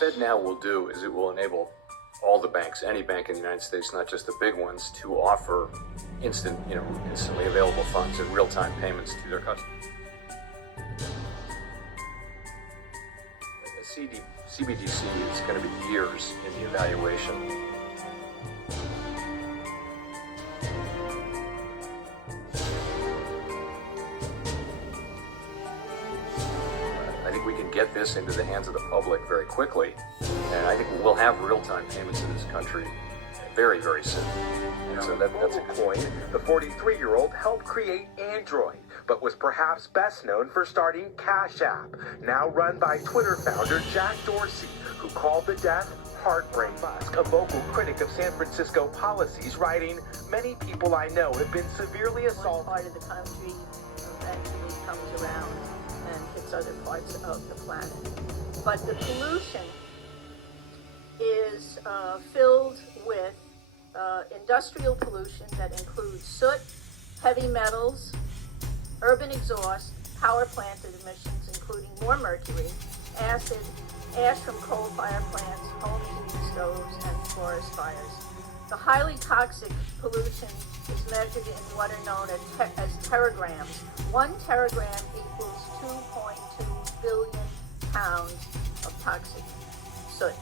FedNow will do is it will enable all the banks, any bank in the United States, not just the big ones, to offer instantly available funds and real-time payments to their customers. CBDC is going to be years in the evaluation. I think we can get this into the hands of the public very quickly, and I think we'll have real-time payments in this country very, very soon. And so that's a coin. The 43-year-old helped create Android, but was perhaps best known for starting Cash App, now run by Twitter founder Jack Dorsey, who called the death heartbreak. Musk, a vocal critic of San Francisco policies, writing, "Many people I know have been severely assaulted." One part of the country eventually comes around and hits other parts of the planet. But the pollution is filled with industrial pollution that includes soot, heavy metals, urban exhaust, power plant emissions, including more mercury, acid, ash from coal-fired plants, home heating stoves, and forest fires. The highly toxic pollution is measured in what are known as teragrams. 1 teragram equals 2.2 billion pounds of toxic soot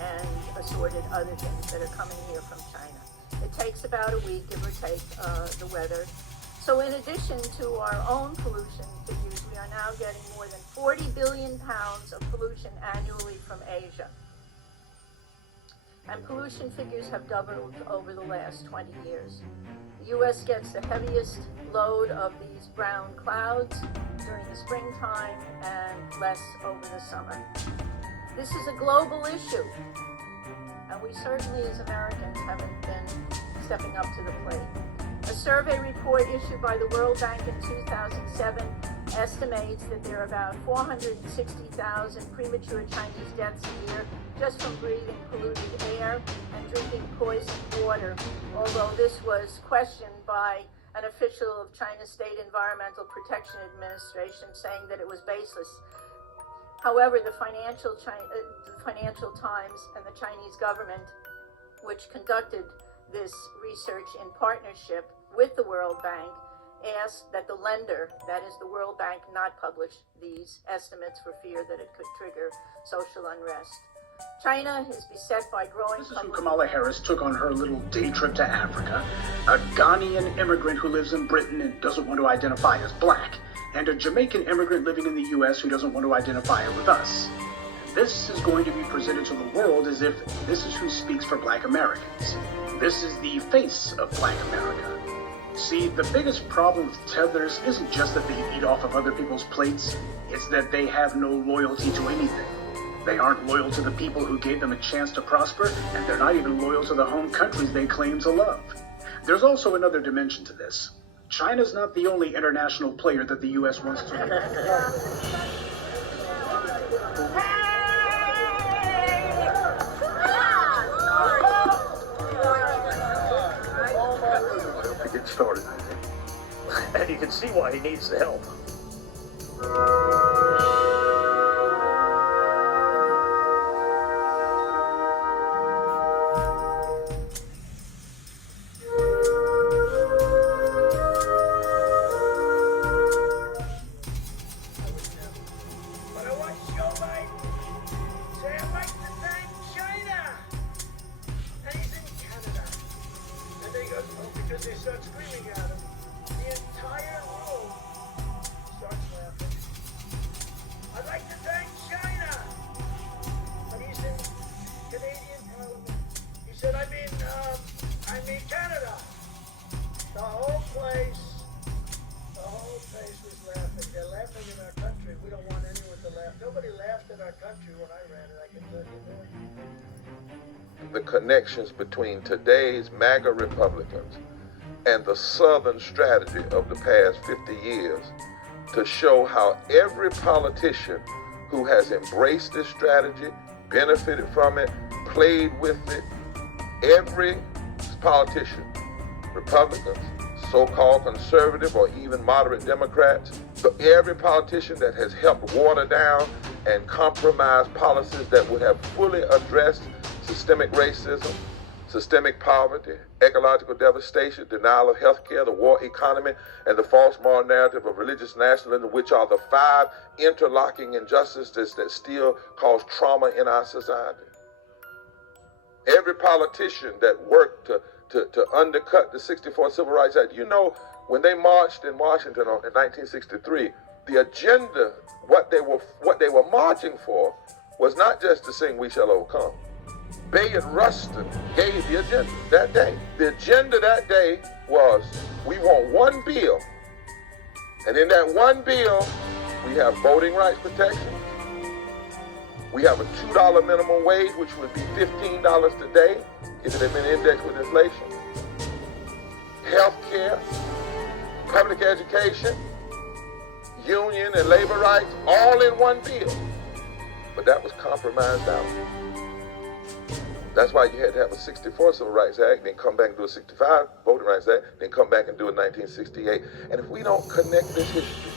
and assorted other things that are coming here from China. It takes about a week, give or take, the weather. So in addition to our own pollution figures, we are now getting more than 40 billion pounds of pollution annually from Asia. And pollution figures have doubled over the last 20 years. The U.S. gets the heaviest load of these brown clouds during the springtime and less over the summer. This is a global issue, and we certainly as Americans haven't been stepping up to the plate. A survey report issued by the World Bank in 2007 estimates that there are about 460,000 premature Chinese deaths a year just from breathing polluted air and drinking poisoned water, although this was questioned by an official of China's State Environmental Protection Administration saying that it was baseless. However, the Financial Times and the Chinese government, which conducted this research in partnership with the World Bank, asked that the lender, that is the World Bank, not publish these estimates for fear that it could trigger social unrest. China is beset by growing... This is who Kamala Harris took on her little day trip to Africa. A Ghanaian immigrant who lives in Britain and doesn't want to identify as black, and a Jamaican immigrant living in the U.S. who doesn't want to identify with us. This is going to be presented to the world as if this is who speaks for black Americans. This is the face of black America. See, the biggest problem with tethlers isn't just that they eat off of other people's plates, it's that they have no loyalty to anything. They aren't loyal to the people who gave them a chance to prosper, and they're not even loyal to the home countries they claim to love. There's also another dimension to this. China's not the only international player that the U.S. wants to... Get started. And you can see why he needs the help. But I watched Joe Biden say I'd like to thank China. And he's in Canada. And they go, oh, because they start screaming at him. The entire room starts laughing. I'd like to thank China. But he's in Canadian Parliament. He said, I'm in Canada. The whole place was laughing. They're laughing in our country. We don't want anyone to laugh. Nobody laughed in our country when I ran it, I can tell you that. The connections between today's MAGA Republicans and the Southern strategy of the past 50 years to show how every politician who has embraced this strategy, benefited from it, played with it, every politician, Republicans, so-called conservative or even moderate Democrats, but every politician that has helped water down and compromise policies that would have fully addressed systemic racism, systemic poverty, ecological devastation, denial of health care, the war economy, and the false moral narrative of religious nationalism, which are the 5 interlocking injustices that still cause trauma in our society. Every politician that worked to undercut the 64 Civil Rights Act, you know, when they marched in Washington in 1963, the agenda, what they were marching for, was not just to sing "We Shall Overcome." Bayard Rustin gave the agenda that day. The agenda that day was, we want one bill, and in that one bill, we have voting rights protection. We have a $2 minimum wage, which would be $15 today if it had been indexed with inflation. Health care, public education, union and labor rights, all in one bill. But that was compromised out. That's why you had to have a 64 Civil Rights Act, then come back and do a 65 Voting Rights Act, then come back and do a 1968. And if we don't connect this history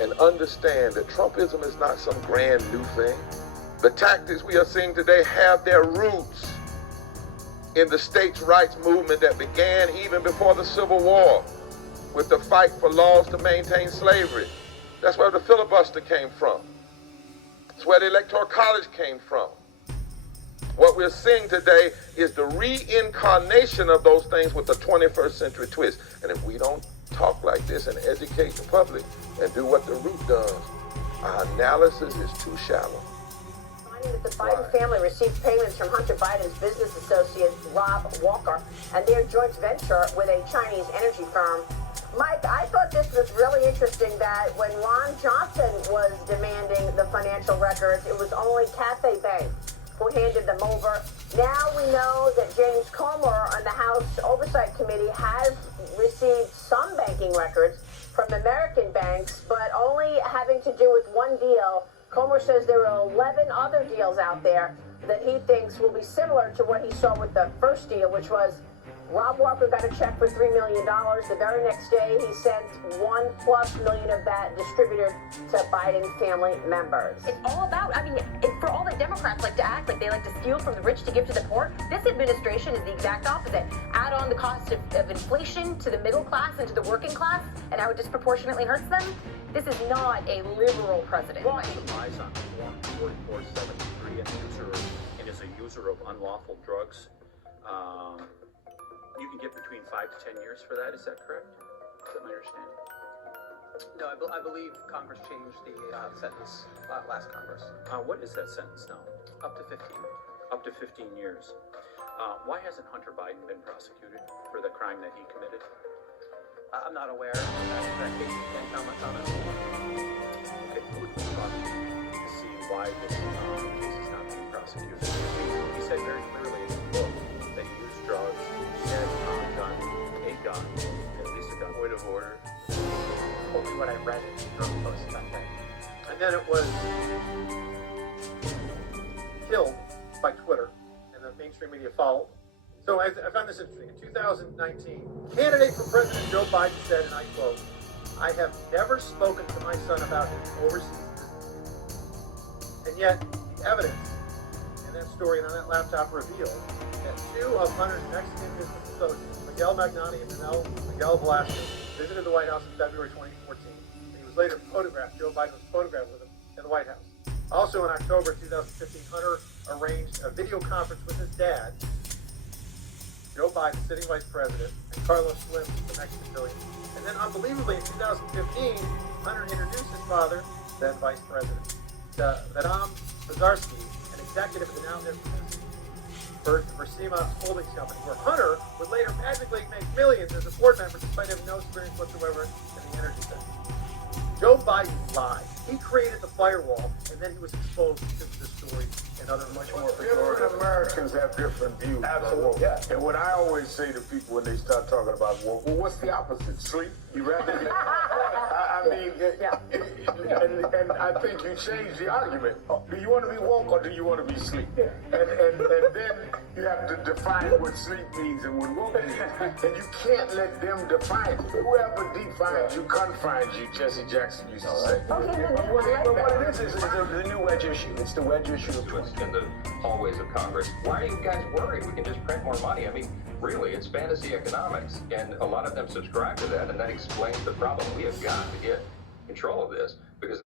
and understand that Trumpism is not some grand new thing, the tactics we are seeing today have their roots in the states' rights movement that began even before the Civil War with the fight for laws to maintain slavery. That's where the filibuster came from. That's where the Electoral College came from. What we're seeing today is the reincarnation of those things with a 21st century twist. And if we don't talk like this and educate the public and do what the root does, our analysis is too shallow. That the Biden family received payments from Hunter Biden's business associate, Rob Walker, and their joint venture with a Chinese energy firm. Mike, I thought this was really interesting that when Ron Johnson was demanding the financial records, it was only Cathay Bank who handed them over. Now we know that James Comer on the House Oversight Committee has received some banking records from American banks, but only having to do with one deal. Comer says there are 11 other deals out there that he thinks will be similar to what he saw with the first deal, which was Rob Walker got a check for $3 million. The very next day, he sent $1+ million of that distributed to Biden family members. It's all about, for all the Democrats like to act like they like to steal from the rich to give to the poor, this administration is the exact opposite. Add on the cost of inflation to the middle class and to the working class and how it disproportionately hurts them. This is not a liberal president. Well, relies on Form 4473 and is a user of unlawful drugs. You can get between 5 to 10 years for that. Is that correct? Is that my understanding? No, I believe Congress changed the sentence last Congress. What is that sentence now? Up to 15. Up to 15 years. Why hasn't Hunter Biden been prosecuted for the crime that he committed? I'm not aware of that case. Can't comment on it. Okay, who would we talk to see why this case is not being prosecuted? He said very clearly in his book that he used drugs, he had a gun, at least a gun. Point of order. Only what I read in the drug post that day. And then it was killed by Twitter, and the mainstream media followed. So I found this interesting. In 2019, candidate for President Joe Biden said, and I quote, "I have never spoken to my son about his overseas business." And yet, evidence in that story and on that laptop revealed that 2 of Hunter's Mexican business associates, Miguel Magnani and Miguel Velasquez, visited the White House in February 2014. He was later photographed. Joe Biden was photographed with him in the White House. Also in October 2015, Hunter arranged a video conference with his dad, Joe Biden, sitting vice president, and Carlos Slim, the Mexican billionaire. And then unbelievably in 2015, Hunter introduced his father, then vice president, to Vadim Bazarsky, an executive at the now infamous Burisma Holdings Company, where Hunter would later magically make millions as a board member despite having no experience whatsoever in the energy sector. Joe Biden lied. He created the firewall, and then he was exposed to the story and other much more. Different Americans have different views. Absolutely, yeah. And what I always say to people when they start talking about woke, well, what's the opposite? Sleep? You rather get... and I think you change the argument. Do you want to be woke or do you want to be sleep? And then You have to define what sleep means and what woke means. And you can't let them define it. Whoever defines you confines you, Jesse Jackson used to say. Okay, But what it is the new wedge issue. It's the wedge issue of in the hallways of Congress. Why are you guys worried? We can just print more money. I mean, really, it's fantasy economics. And a lot of them subscribe to that, and that explains the problem. We have got to get control of this.